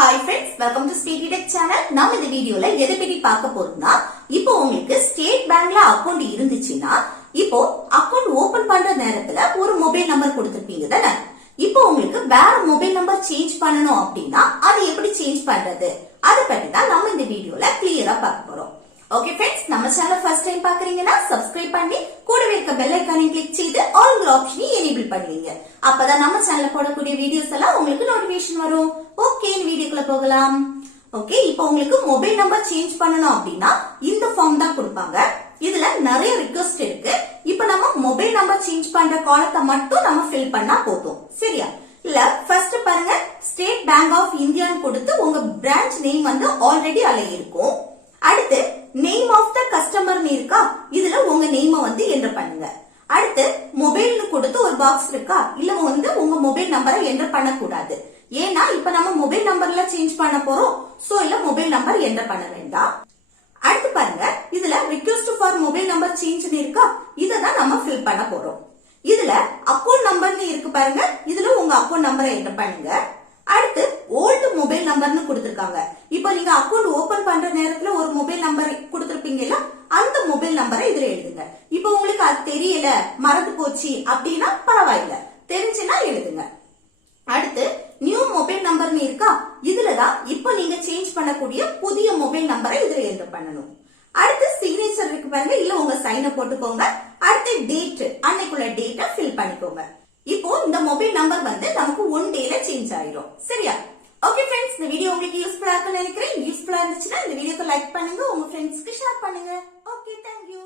Hi friends, welcome to Speedy Tech channel. நாம இந்த வீடியோல எதை பத்தி பார்க்க போறோம்னா, இப்போ உங்களுக்கு ஸ்டேட் பேங்க்ல அக்கவுண்ட் இருந்துச்சுன்னா, இப்போ அக்கவுண்ட் ஓபன் பண்ற நேரத்துல ஒரு மொபைல் நம்பர் கொடுத்திருப்பீங்க தானே. இப்போ உங்களுக்கு வேற மொபைல் நம்பர் சேஞ்ச் பண்ணனும் அப்படின்னா, அது எப்படி சேஞ்ச் பண்றது? அத பத்தி தான் நம்ம இந்த வீடியோல கிளியரா பார்க்க போறோம். ஓகே फ्रेंड्स, நம்ம சேனல் ஃபர்ஸ்ட் டைம் பாக்குறீங்கன்னா சப்ஸ்கிரைப் பண்ணி கூடவே இருக்க பெல் ஐகானை கிளிக் செய்து ஆல்ங்கிற ஆப்ஷனை எனேபிள் பண்ணுவீங்க. அப்பதான் நம்ம சேனல்ல போடக்கூடிய வீடியோஸ் எல்லாம் உங்களுக்கு நோட்டிபிகேஷன் வரும். ஓகே, வீடியோக்குள்ள போகலாம். ஓகே, இப்போ உங்களுக்கு மொபைல் நம்பர் சேஞ்ச் பண்ணனும் அப்படின்னா இந்த ஃபார்ம் தான் கொடுப்பாங்க. இதுல நிறைய ரிக்வெஸ்ட் இருக்கு. இப்போ நம்ம மொபைல் நம்பர் சேஞ்ச் பண்ற காலத்தை மட்டும் நம்ம ஃபில் பண்ணா போதும். சரியா? இல்ல ஃபர்ஸ்ட் பாருங்க, ஸ்டேட் பேங்க் ஆஃப் இந்தியான்னு கொடுத்து உங்க பிரான்ச் நேம் வந்து ஆல்ரெடி அதுல இருக்கும். அடுத்து நேம் ஆஃப் த கஸ்டமர்னு இருக்கா, இதுல உங்க நேம் வந்து என்டர் பண்ணுங்க. அடுத்து மொபைல்னு கொடுத்து ஒரு பாக்ஸ் இருக்கா, இல்ல வந்து உங்க மொபைல் நம்பரை என்டர் பண்ண கூடாது. ஏன்னா இப்ப நம்ம மொபைல் நம்பர்ல சேஞ்ச் பண்ண போறோம். சோ இல்ல மொபைல் நம்பர் என்டர் பண்ண வேண்டாம். அடுத்து பாருங்க, இதுல ரிக்வெஸ்ட் ஃபார் மொபைல் நம்பர் சேஞ்ச்னு இருக்கா, இததான் நம்ம ஃபில் பண்ண போறோம். இதுல அக்கவுண்ட் நம்பர்னு இருக்கு பாருங்க, இதுல உங்க அக்கவுண்ட் நம்பரை என்டர் பண்ணுங்க. அடுத்து ஓல்டு மொபைல் நம்பர்னு கொடுத்திருக்காங்க. இப்போ நீங்க அக்கவுண்ட் ஓபன் பண்ற நேரத்துல ஒரு மொபைல் நம்பர் கொடுத்திருப்பீங்கல்ல, அந்த மொபைல் நம்பரை இதுல எழுதுங்க. இப்போ உங்களுக்கு அது தெரியல, மறந்து போச்சு அப்படின்னா பரவாயில்ல, தெரிஞ்சுன்னா எழுதுங்க. அடுத்து நியூ மொபைல் நம்பர்னு இருக்கா, இதுலதான் இப்போ நீங்க சேஞ்ச் பண்ணக்கூடிய புதிய மொபைல் நம்பரை இதுல என்டர் பண்ணணும். அடுத்து சிக்னேச்சர் இருக்கு பாருங்க, இல்ல உங்க சைனை போட்டுக்கோங்க. அடுத்து டேட், அன்னைக்குள்ள டேட்டை ஃபில் பண்ணிக்கோங்க. இப்போ இந்த மொபைல் நம்பர் வந்து நமக்கு 1 டேல சேஞ்ச் ஆயிடும். சரியா? ஓகே फ्रेंड्स, இந்த வீடியோ உங்களுக்கு யூஸ்ஃபுல்லா இருக்கும்னு நினைக்கிறேன். யூஸ்ஃபுல்லா இருந்துச்சுன்னா இந்த வீடியோக்கு லைக் பண்ணுங்க, உங்க ஃப்ரெண்ட்ஸ்க்கு ஷேர் பண்ணுங்க. Okay, thank you.